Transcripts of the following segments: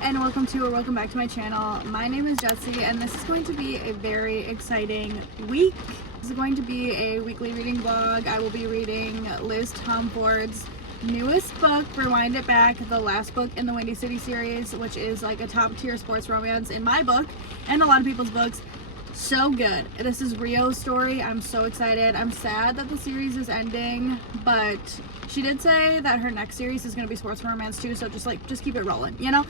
and welcome back to my channel. My name is Jessie, and this is going to be a very exciting week. This is going to be a weekly reading vlog. I will be reading Liz Tomforde's newest book, Rewind It Back, the last book in the Windy City series, which is like a top tier sports romance in my book and a lot of people's books. So good. This is Rio's story. I'm so excited. I'm sad that the series is ending, but she did say that her next series is going to be sports romance too, so just keep it rolling, you know?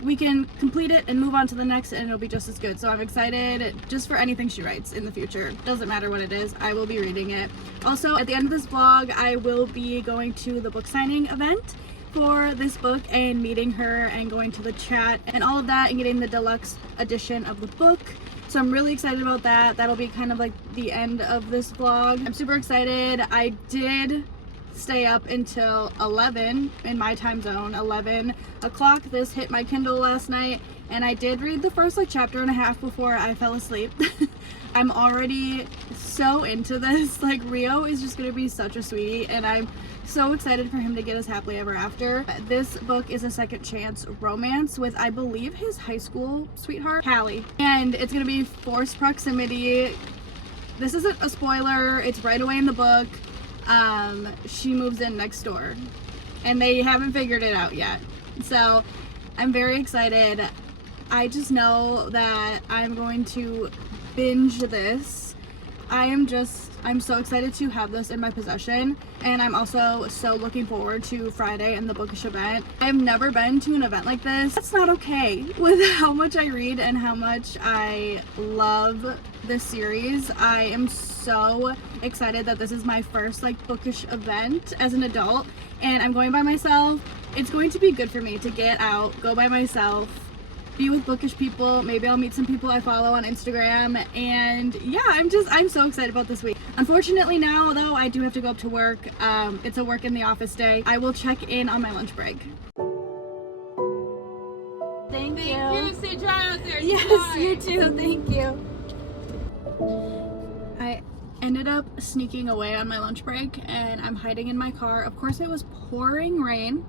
We can complete it and move on to the next and it'll be just as good. So I'm excited just for anything she writes in the future. Doesn't matter what it is, I will be reading it. Also, at the end of this vlog, I will be going to the book signing event for this book and meeting her and going to the chat and all of that and getting the deluxe edition of the book. So I'm really excited about that. That'll be kind of like the end of this vlog. I'm super excited. I did stay up until 11 in my time zone, 11 o'clock. This hit my Kindle last night and I did read the first chapter and a half before I fell asleep. I'm already so into this. Like, Rio is just gonna be such a sweetie and I'm so excited for him to get his happily ever after. This book is a second chance romance with, I believe, his high school sweetheart, Hallie. And it's gonna be forced proximity. This isn't a spoiler, it's right away in the book. She moves in next door and they haven't figured it out yet. So I'm very excited. I just know that I'm going to binge this. I'm so excited to have this in my possession, and I'm also so looking forward to Friday and the bookish event. I've never been to an event like this. That's not okay with how much I read and how much I love this series. I am so excited that this is my first bookish event as an adult, and I'm going by myself. It's going to be good for me to get out, go by myself, be with bookish people. Maybe I'll meet some people I follow on Instagram, and yeah, I'm so excited about this week. Unfortunately now though, I do have to go up to work. It's a work in the office day. I will check in on my lunch break. Thank you. Stay dry out there. Yes, you too. Thank you. I ended up sneaking away on my lunch break and I'm hiding in my car. Of course, it was pouring rain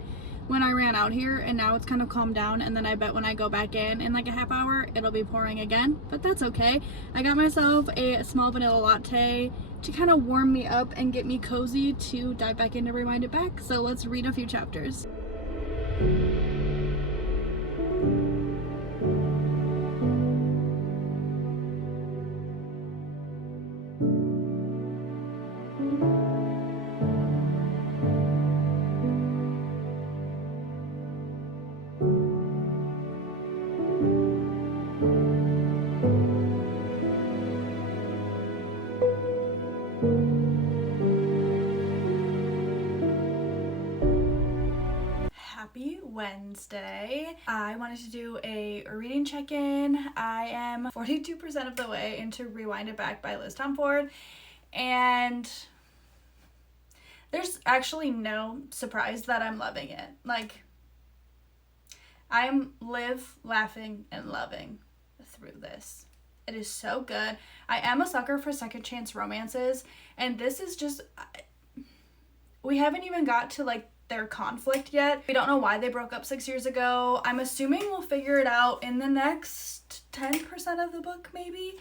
when I ran out here, and now it's kind of calmed down, and then I bet when I go back in like a half hour it'll be pouring again, but that's okay. I got myself a small vanilla latte to kind of warm me up and get me cozy to dive back into Rewind It Back. So let's read a few chapters. Happy Wednesday. I wanted to do a reading check-in. I am 42% of the way into Rewind It Back by Liz Tomforde, and there's actually no surprise that I'm loving it. I'm laughing and loving through this. It is so good. I am a sucker for second chance romances, and this is just, we haven't even got to their conflict yet. We don't know why they broke up 6 years ago. I'm assuming we'll figure it out in the next 10% of the book maybe.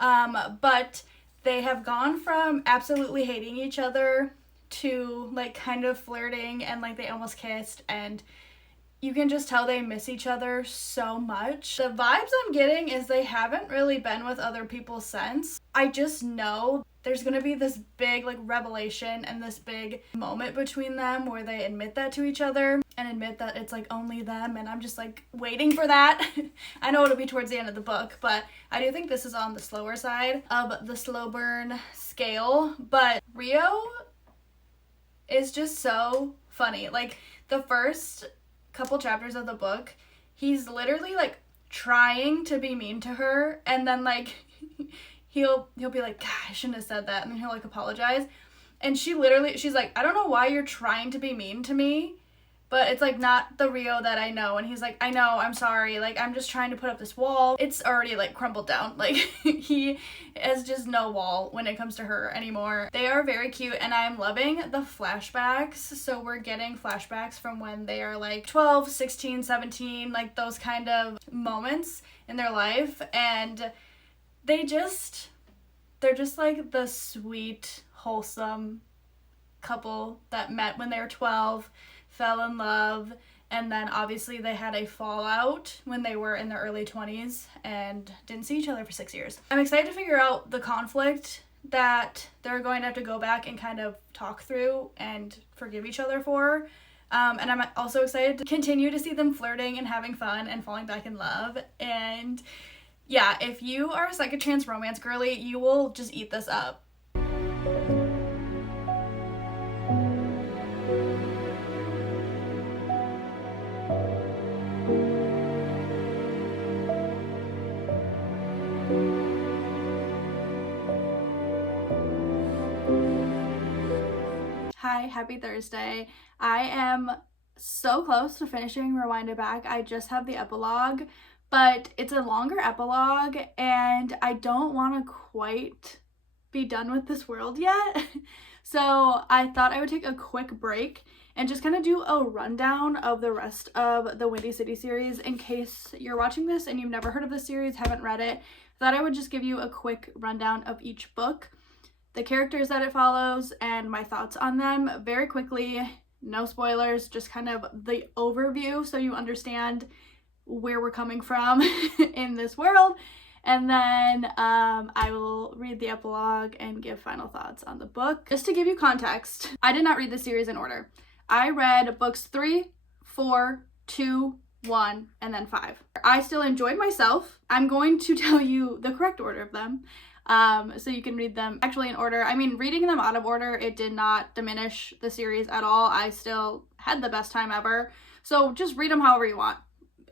But they have gone from absolutely hating each other to kind of flirting, and they almost kissed, and you can just tell they miss each other so much. The vibes I'm getting is they haven't really been with other people since. I just know there's gonna be this big revelation and this big moment between them where they admit that to each other and admit that it's only them, and I'm just waiting for that. I know it'll be towards the end of the book, but I do think this is on the slower side of the slow burn scale. But Rio is just so funny. The firch couple chapters of the book, he's literally trying to be mean to her, and then he'll be like, God, I shouldn't have said that, and then he'll apologize, and she's like, I don't know why you're trying to be mean to me, but it's like not the Rio that I know. And he's like, I know, I'm sorry, like I'm just trying to put up this wall. It's already like crumbled down. Like he has just no wall when it comes to her anymore. They are very cute, and I'm loving the flashbacks. So we're getting flashbacks from when they are like 12, 16, 17, like those kind of moments in their life, and they're just like the sweet, wholesome couple that met when they were 12, fell in love, and then obviously they had a fallout when they were in their early 20s and didn't see each other for 6 years. I'm excited to figure out the conflict that they're going to have to go back and kind of talk through and forgive each other for. And I'm also excited to continue to see them flirting and having fun and falling back in love. And yeah, if you are a second chance romance girly, you will just eat this up. Hi, happy Thursday. I am so close to finishing Rewind It Back. I just have the epilogue, but it's a longer epilogue and I don't want to quite be done with this world yet. So I thought I would take a quick break and just kind of do a rundown of the rest of the Windy City series in case you're watching this and you've never heard of the series, haven't read it. Thought I would just give you a quick rundown of each book, the characters that it follows, and my thoughts on them very quickly. No spoilers, just kind of the overview so you understand where we're coming from in this world. And then I will read the epilogue and give final thoughts on the book. Just to give you context, I did not read the series in order. I read books 3, 4, 2, 1, and then 5. I still enjoyed myself. I'm going to tell you the correct order of them. So you can read them actually in order. I mean, reading them out of order, it did not diminish the series at all. I still had the best time ever. So just read them however you want,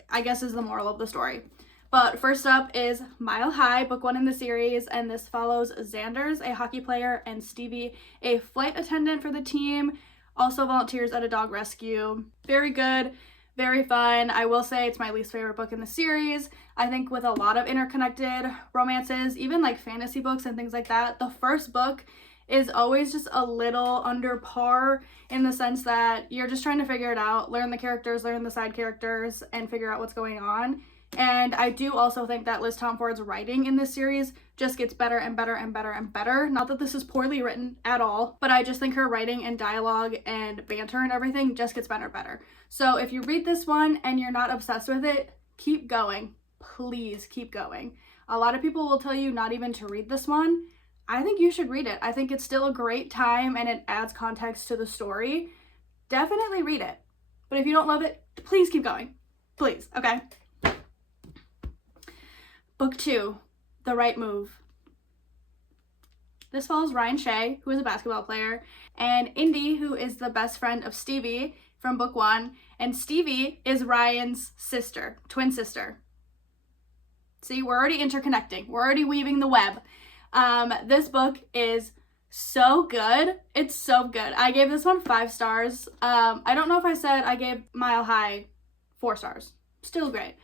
I guess is the moral of the story. But first up is Mile High, book 1 in the series, and this follows Xanders, a hockey player, and Stevie, a flight attendant for the team, also volunteers at a dog rescue. Very good, very fun. I will say it's my least favorite book in the series. I think with a lot of interconnected romances, even like fantasy books and things like that, the first book is always just a little under par in the sense that you're just trying to figure it out, learn the characters, learn the side characters, and figure out what's going on. And I do also think that Liz Tomforde's writing in this series just gets better and better and better and better. Not that this is poorly written at all, but I just think her writing and dialogue and banter and everything just gets better and better. So if you read this one and you're not obsessed with it, keep going. Please keep going. A lot of people will tell you not even to read this one. I think you should read it. I think it's still a great time and it adds context to the story. Definitely read it. But if you don't love it, please keep going. Please, okay? Book 2, The Right Move. This follows Ryan Shea, who is a basketball player, and Indy, who is the best friend of Stevie from book 1, and Stevie is Ryan's sister, twin sister. See, we're already interconnecting. We're already weaving the web. This book is so good. It's so good. I gave this one 5 stars. I don't know if I said I gave Mile High 4 stars. Still great.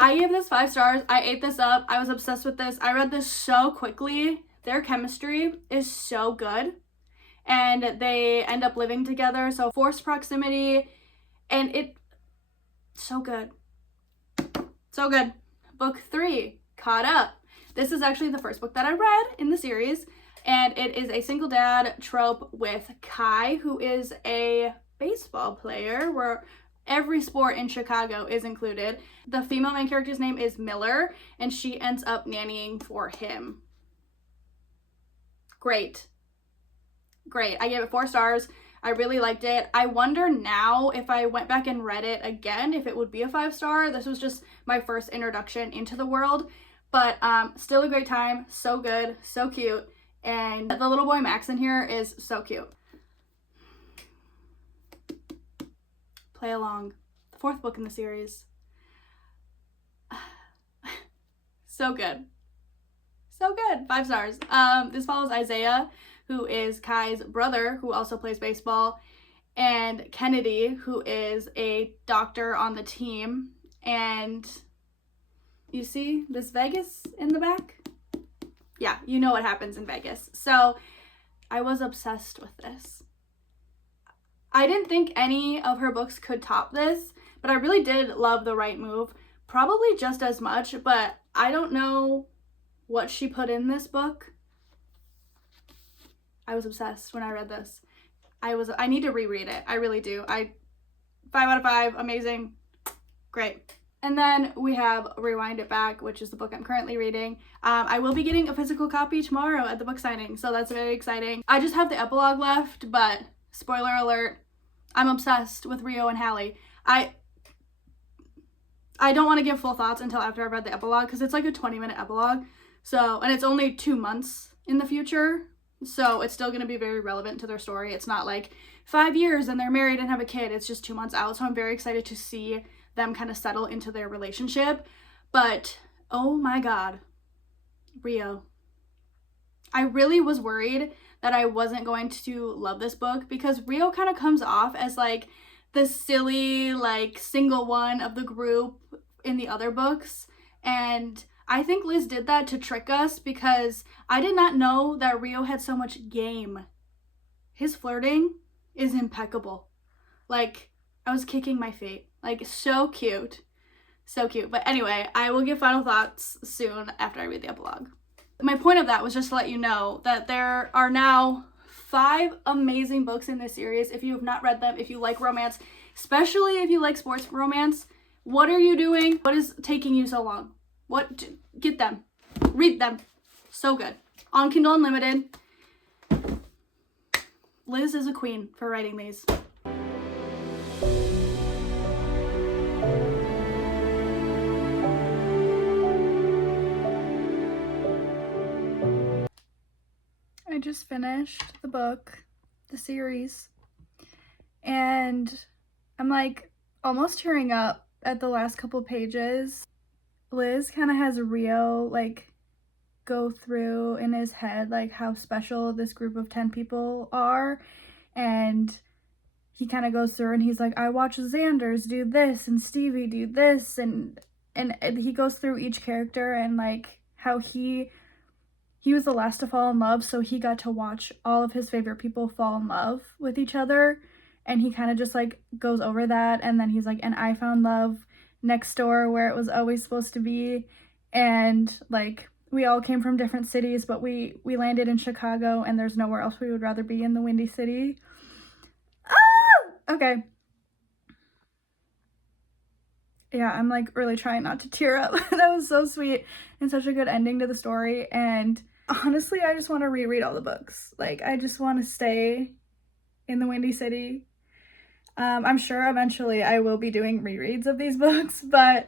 I gave this 5 stars. I ate this up. I was obsessed with this. I read this so quickly. Their chemistry is so good. And they end up living together. So forced proximity. And so good. So good. Book 3, Caught Up. This is actually the first book that I read in the series. And it is a single dad trope with Kai, who is a baseball player where every sport in Chicago is included. The female main character's name is Miller, and she ends up nannying for him. Great. Great. I gave it 4 stars. I really liked it. I wonder now if I went back and read it again, if it would be a 5-star. This was just my first introduction into the world, but still a great time. So good, so cute. And the little boy Max in here is so cute. Play Along, the 4th book in the series. So good. So good. 5 stars. This follows Isaiah, who is Kai's brother, who also plays baseball. and Kennedy, who is a doctor on the team. And you see this Vegas in the back? Yeah, you know what happens in Vegas. So I was obsessed with this. I didn't think any of her books could top this, but I really did love The Right Move, probably just as much, but I don't know what she put in this book. I was obsessed when I read this. I need to reread it. I really do. 5 out of 5, amazing, great. And then we have Rewind It Back, which is the book I'm currently reading. I will be getting a physical copy tomorrow at the book signing, so that's very exciting. I just have the epilogue left, but spoiler alert, I'm obsessed with Rio and Hallie. I don't want to give full thoughts until after I've read the epilogue, because it's like a 20-minute epilogue. So, and it's only 2 months in the future, so it's still going to be very relevant to their story. It's not like 5 years and they're married and have a kid. It's just 2 months out, so I'm very excited to see them kind of settle into their relationship. But oh my god, Rio. I really was worried that I wasn't going to love this book, because Rio kind of comes off as like the silly, like, single one of the group in the other books, and I think Liz did that to trick us, because I did not know that Rio had so much game. His flirting is impeccable. Like, I was kicking my feet. Like, so cute. So cute. But anyway, I will give final thoughts soon after I read the epilogue. My point of that was just to let you know that there are now 5 amazing books in this series. If you have not read them, if you like romance, especially if you like sports romance, what are you doing? What is taking you so long? Get them. Read them. So good. On Kindle Unlimited. Liz is a queen for writing these. I just finished the book, the series, and I'm like almost tearing up at the last couple pages. Liz kind of has Rio like go through in his head like how special this group of 10 people are, and he kind of goes through and he's like, I watch Xander's do this and Stevie do this, and he goes through each character and like how he was the last to fall in love, so he got to watch all of his favorite people fall in love with each other, and he kind of just like goes over that, and then he's like, and I found love next door where it was always supposed to be, and like we all came from different cities, but we landed in Chicago, and there's nowhere else we would rather be in the Windy City. Ah! Okay. Yeah, I'm like really trying not to tear up. That was so sweet and such a good ending to the story, and honestly, I just want to reread all the books. Like, I just want to stay in the Windy City. I'm sure eventually I will be doing rereads of these books, but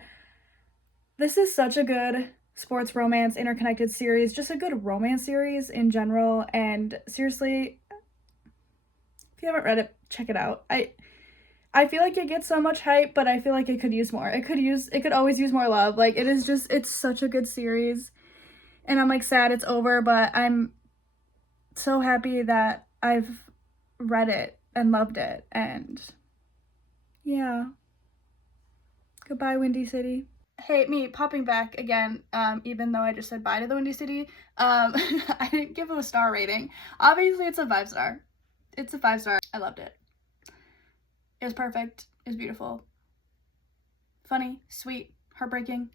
this is such a good sports romance interconnected series, just a good romance series in general, and seriously, if you haven't read it, check it out. I feel like it gets so much hype, but I feel like it could use more. It could always use more love. Like, it's such a good series. And I'm like sad it's over, but I'm so happy that I've read it and loved it. And yeah. Goodbye, Windy City. Hey, me popping back again, even though I just said bye to the Windy City. I didn't give it a star rating. Obviously, it's a 5-star. It's a 5-star. I loved it. It was perfect. It was beautiful. Funny, sweet, heartbreaking.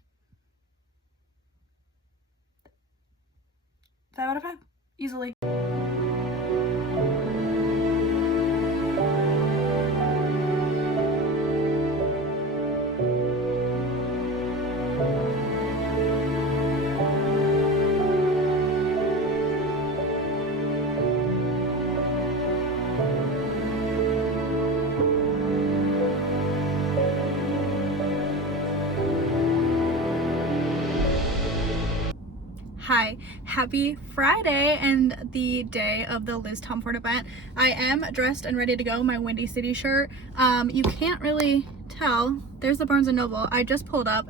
5 out of 5. Easily. Hi, happy Friday and the day of the Liz Tomforde event. I am dressed and ready to go, my Windy City shirt. You can't really tell, there's the Barnes & Noble. I just pulled up.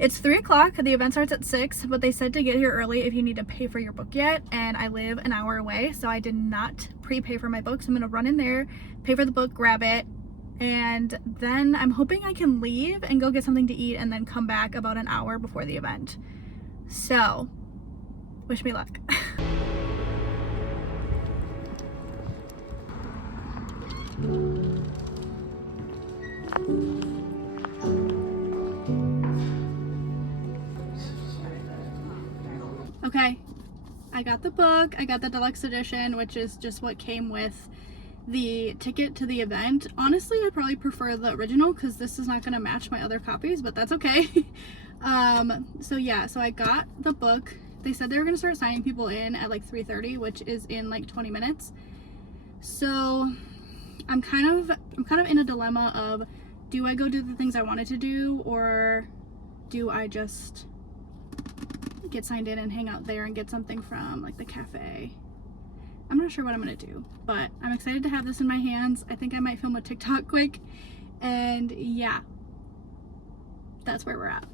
It's 3 o'clock. The event starts at 6, but they said to get here early if you need to pay for your book yet, and I live an hour away, so I did not prepay for my book. So I'm gonna run in there, pay for the book, grab it, and then I'm hoping I can leave and go get something to eat and then come back about an hour before the event. So, wish me luck. Okay, I got the book. I got the deluxe edition, which is just what came with the ticket to the event. Honestly, I probably prefer the original because this is not going to match my other copies, but that's okay. So yeah, so I got the book. They said they were going to start signing people in at like 3:30, which is in like 20 minutes. So I'm kind of in a dilemma of, do I go do the things I wanted to do, or do I just get signed in and hang out there and get something from like the cafe? I'm not sure what I'm gonna do, but I'm excited to have this in my hands. I think I might film a TikTok quick, and yeah, that's where we're at.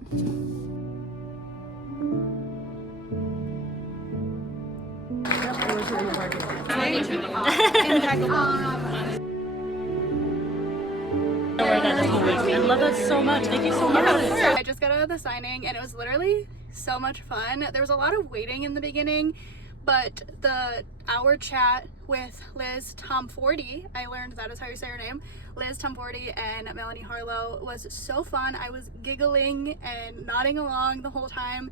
I love that so much. Thank you so much. I just got out of the signing and it was literally so much fun. There was a lot of waiting in the beginning, but the hour chat with Liz Tomforde, I learned that is how you say her name, Liz Tomforde and Melanie Harlow, was so fun. I was giggling and nodding along the whole time,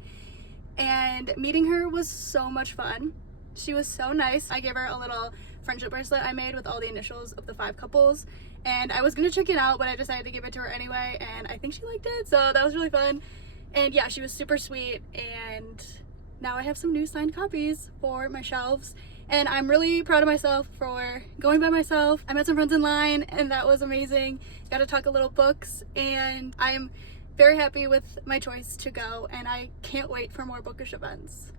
and meeting her was so much fun. She was so nice. I gave her a little friendship bracelet I made with all the initials of the 5 couples, and I was gonna check it out, but I decided to give it to her anyway, and I think she liked it, so that was really fun. And yeah, she was super sweet, and now I have some new signed copies for my shelves, and I'm really proud of myself for going by myself. I met some friends in line, and that was amazing. Got to talk a little books, and I'm very happy with my choice to go, and I can't wait for more bookish events.